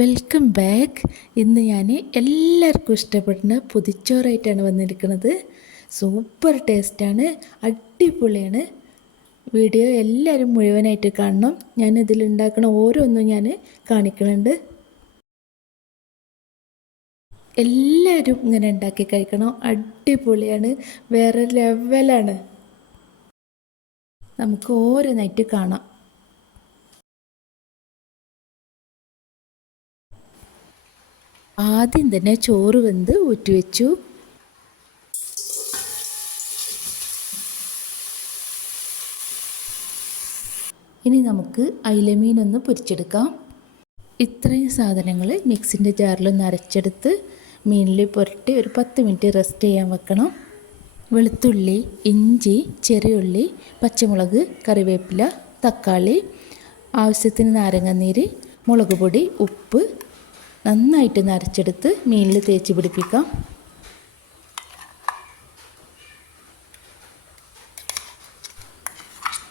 Welcome back ഇന്ന് ഞാൻ എല്ലാവർക്കും ഇഷ്ടപ്പെടുന്ന പുതിച്ചോറായിട്ടാണ് വന്നിരിക്കുന്നത്. സൂപ്പർ ടേസ്റ്റാണ് അടിപൊളിയാണ്. വീഡിയോ എല്ലാവരും മുഴുവനായിട്ട് കാണണം. ഞാൻ ഇതിലുണ്ടാക്കുന്ന ഓരോന്നും ഞാൻ കാണിക്കുന്നുണ്ട്. എല്ലാവരും ഇങ്ങനെ ഉണ്ടാക്കി കഴിക്കണം. അടിപൊളിയാണ്. വേറെ ലെവലാണ് നമുക്ക് ഓരോന്നായിട്ട് കാണാം. ആദ്യം തന്നെ ചോറ് വെന്ത് ഊറ്റിവെച്ചു. ഇനി നമുക്ക് അയിലമീനൊന്ന് പൊരിച്ചെടുക്കാം. ഇത്രയും സാധനങ്ങൾ മിക്സിന്റെ ജാറിലൊന്ന് അരച്ചെടുത്ത് മീനിൽ പുരട്ടി ഒരു പത്ത് മിനിറ്റ് റെസ്റ്റ് ചെയ്യാൻ വെക്കണം. വെളുത്തുള്ളി ഇഞ്ചി ചെറിയുള്ളി പച്ചമുളക് കറിവേപ്പില തക്കാളി ആവശ്യത്തിന് നാരങ്ങാനീര് മുളക് പൊടി ഉപ്പ് നന്നായിട്ട് നരച്ചെടുത്ത് മീനിൽ തേച്ച് പിടിപ്പിക്കാം.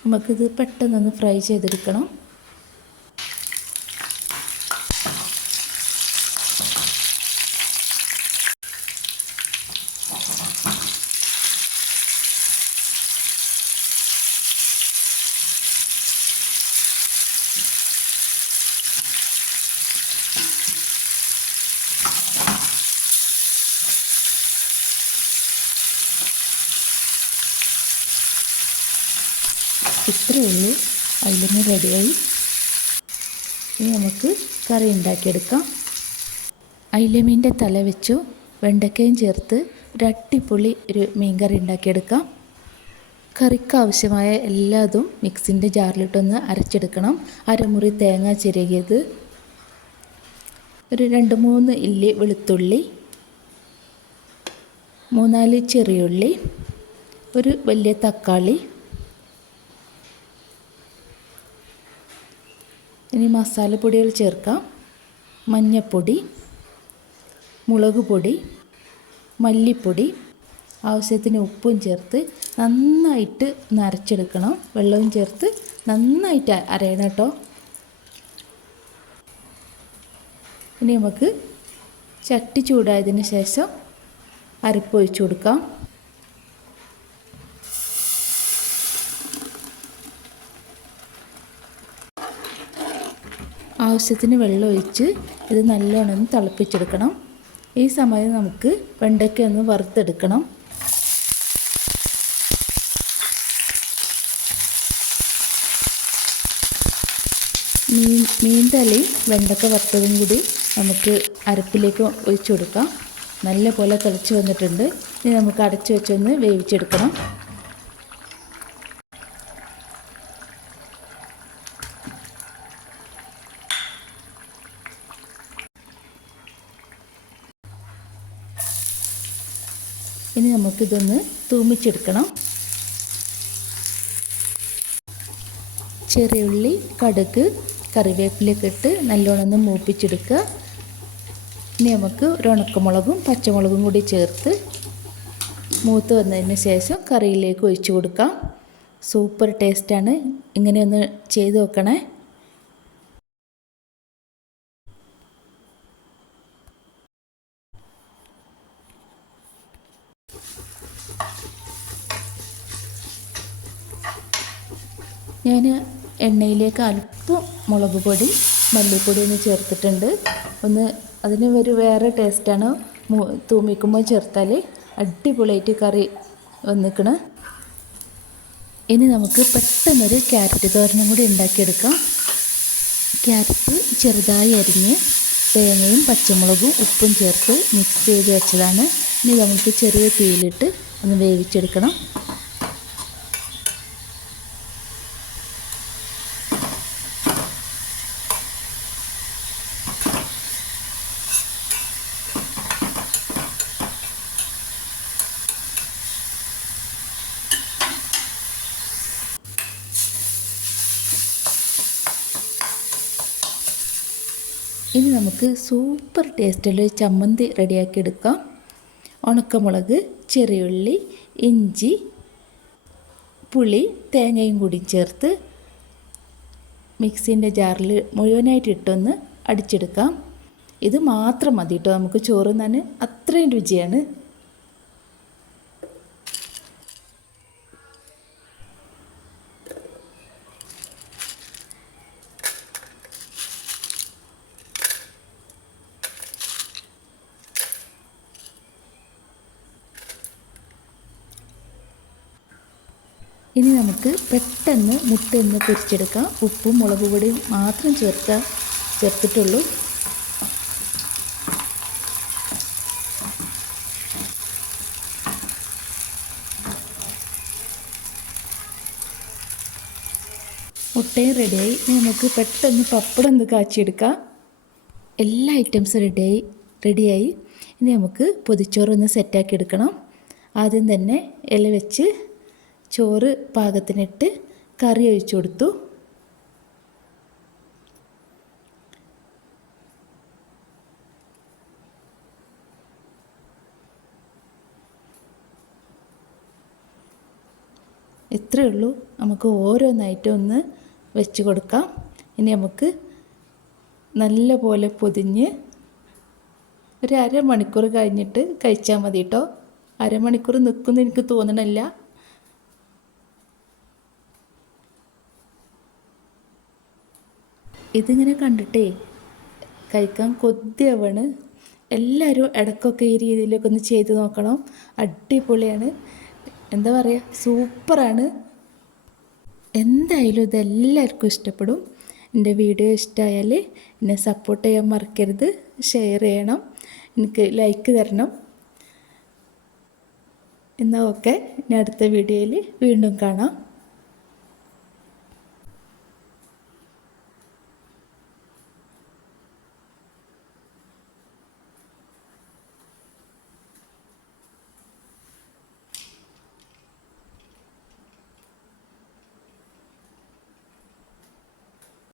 നമുക്കിത് പെട്ടെന്നൊന്ന് ഫ്രൈ ചെയ്തെടുക്കണം. ഇത്രയേ ഉള്ളൂ അതിലൊന്ന് റെഡിയായി ഇനി നമുക്ക് കറി ഉണ്ടാക്കിയെടുക്കാം. അയിലമീന്റെ തല വെച്ചു. വെണ്ടക്കയും ചേർത്ത് ഒരു ഒരു മീൻകറി ഉണ്ടാക്കിയെടുക്കാം. കറിക്ക് ആവശ്യമായ എല്ലാതും മിക്സിന്റെ ജാറിലിട്ടൊന്ന് അരച്ചെടുക്കണം. അരമുറി തേങ്ങ ചിരകിയത്. ഒരു രണ്ട് മൂന്ന് ഇല്ലി വെളുത്തുള്ളി. മൂന്നാൽ ചെറിയുള്ളി. ഒരു വലിയ തക്കാളി. ഇനി മസാലപ്പൊടികൾ ചേർക്കാം. മഞ്ഞൾപ്പൊടി മുളക് പൊടി മല്ലിപ്പൊടി ആവശ്യത്തിന് ഉപ്പും ചേർത്ത് നന്നായിട്ട് നരച്ചെടുക്കണം. വെള്ളവും ചേർത്ത് നന്നായിട്ട് അരയണം കേട്ടോ. ഇനി നമുക്ക് ചട്ടി ചൂടായതിന് ശേഷം അരപ്പൊഴിച്ചു കൊടുക്കാം. ആവശ്യത്തിന് വെള്ളം ഒഴിച്ച് ഇത് നല്ലോണം ഒന്ന് തിളപ്പിച്ചെടുക്കണം. ഈ സമയം നമുക്ക് വെണ്ടയ്ക്ക ഒന്ന് വറുത്തെടുക്കണം. മീൻ മീൻ തലയും വെണ്ടക്ക വറുത്തതും കൂടി നമുക്ക് അരപ്പിലേക്ക് ഒഴിച്ചു കൊടുക്കാം. നല്ല പോലെ തിളച്ച് വന്നിട്ടുണ്ട്. ഇനി നമുക്ക് അടച്ചു വെച്ചൊന്ന് വേവിച്ചെടുക്കണം. ഇനി നമുക്കിതൊന്ന് തൂമിച്ചെടുക്കണം. ചെറിയ ഉള്ളി കടുക് കറിവേപ്പിലൊക്കെ ഇട്ട് നല്ലോണം ഒന്ന് മൂപ്പിച്ചെടുക്കുക. ഇനി നമുക്ക് ഒരു ഉണക്കമുളകും പച്ചമുളകും കൂടി ചേർത്ത് മൂത്ത് വന്നതിന് ശേഷം കറിയിലേക്ക് ഒഴിച്ചു കൊടുക്കാം. സൂപ്പർ ടേസ്റ്റാണ്. ഇങ്ങനെ ഒന്ന് ചെയ്ത് നോക്കണേ. ഞാൻ എണ്ണയിലേക്ക് അല്പം മുളക് പൊടി മല്ലിപ്പൊടി ഒന്ന് ചേർത്തിട്ടുണ്ട്. ഒന്ന് അതിന് ഒരു വേറെ ടേസ്റ്റാണ് തൂമിക്കുമ്പോൾ ചേർത്താൽ അടിപൊളിയായിട്ട് കറി വന്നിക്കണം. ഇനി നമുക്ക് പെട്ടെന്നൊരു ക്യാരറ്റ് തോരനും കൂടി ഉണ്ടാക്കിയെടുക്കാം. ക്യാരറ്റ് ചെറുതായി അരിഞ്ഞ് തേങ്ങയും പച്ചമുളകും ഉപ്പും ചേർത്ത് മിക്സ് ചെയ്ത് വെച്ചതാണ്. ഇനി നമുക്ക് ചെറിയ തീയിലിട്ട് ഒന്ന് വേവിച്ചെടുക്കണം. ഇനി നമുക്ക് സൂപ്പർ ടേസ്റ്റുള്ള ചമ്മന്തി റെഡിയാക്കി എടുക്കാം. ഉണക്കമുളക് ചെറിയുള്ളി ഇഞ്ചി പുളി തേങ്ങയും കൂടി ചേർത്ത് മിക്സിന്റെ ജാറിൽ മുഴുവനായിട്ട് ഇട്ടൊന്ന് അടിച്ചെടുക്കാം. ഇത് മാത്രം മതി കേട്ടോ നമുക്ക് ചോറ് തന്നെ അത്രയും രുചിയാണ്. ഇനി നമുക്ക് പെട്ടെന്ന് മുട്ട ഒന്ന് പൊരിച്ചെടുക്കാം. ഉപ്പും മുളക് പൊടിയും മാത്രം ചേർത്ത ചേർത്തിട്ടുള്ളൂ. മുട്ടയും റെഡിയായി ഇനി നമുക്ക് പെട്ടെന്ന് പപ്പടം ഒന്ന് കാച്ചിയെടുക്കാം. എല്ലാ ഐറ്റംസും റെഡിയായി റെഡിയായി ഇനി നമുക്ക് പൊതിച്ചോറൊന്ന് സെറ്റാക്കി എടുക്കണം. ആദ്യം തന്നെ ഇല വെച്ച് ചോറ് പാകത്തിനിട്ട് കറി ഒഴിച്ചു കൊടുത്തു. ഇത്രയേ ഉള്ളൂ. നമുക്ക് ഓരോന്നായിട്ട് ഒന്ന് വെച്ച് കൊടുക്കാം. ഇനി നമുക്ക് നല്ല പോലെ പൊതിഞ്ഞ് ഒരു അരമണിക്കൂർ കഴിഞ്ഞിട്ട് കഴിച്ചാൽ മതി കേട്ടോ. അരമണിക്കൂർ നിൽക്കുമെന്ന് എനിക്ക് തോന്നണില്ല. ഇതിങ്ങനെ കണ്ടിട്ടേ കഴിക്കാൻ കൊതിയാവാണ് എല്ലാവരും ഇടക്കൊക്കെ ഈ രീതിയിലൊക്കെ ഒന്ന് ചെയ്ത് നോക്കണം. അടിപൊളിയാണ്. എന്താ പറയുക സൂപ്പറാണ്. എന്തായാലും ഇതെല്ലാവർക്കും ഇഷ്ടപ്പെടും. എന്റെ വീഡിയോ ഇഷ്ടമായാൽ എന്നെ സപ്പോർട്ട് ചെയ്യാൻ മറക്കരുത്. ഷെയർ ചെയ്യണം. എനിക്ക് ലൈക്ക് തരണം. എന്നാൽ ഓക്കെ ഇനി അടുത്ത വീഡിയോയിൽ വീണ്ടും കാണാം.